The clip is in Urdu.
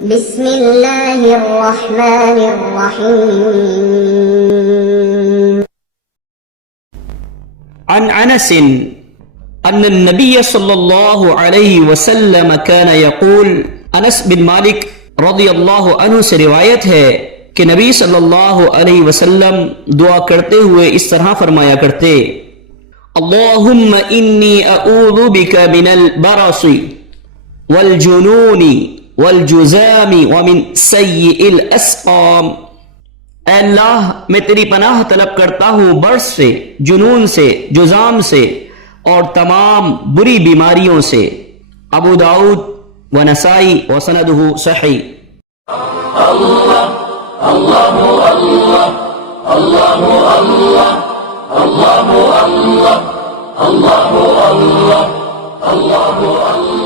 بسم اللہ الرحمن الرحیم عن انس ان النبي صلی اللہ علیہ وسلم كان يقول، انس بن مالک رضی اللہ عنہ سے روایت ہے کہ نبی صلی اللہ علیہ وسلم دعا کرتے ہوئے اس طرح فرمایا کرتے: اللہم انی اعوذ بک من البرص والجنون والجذام ومن سیئ الاسقام۔ اے اللہ، میں تیری پناہ طلب کرتا ہوں برص سے، جنون سے، جذام سے اور تمام بری بیماریوں سے۔ ابو داؤد و نسائی وسندہ صحیح۔ اللہ اللہ اللہ اللہ اللہ اللہ اللہ اللہ اللہ اللہ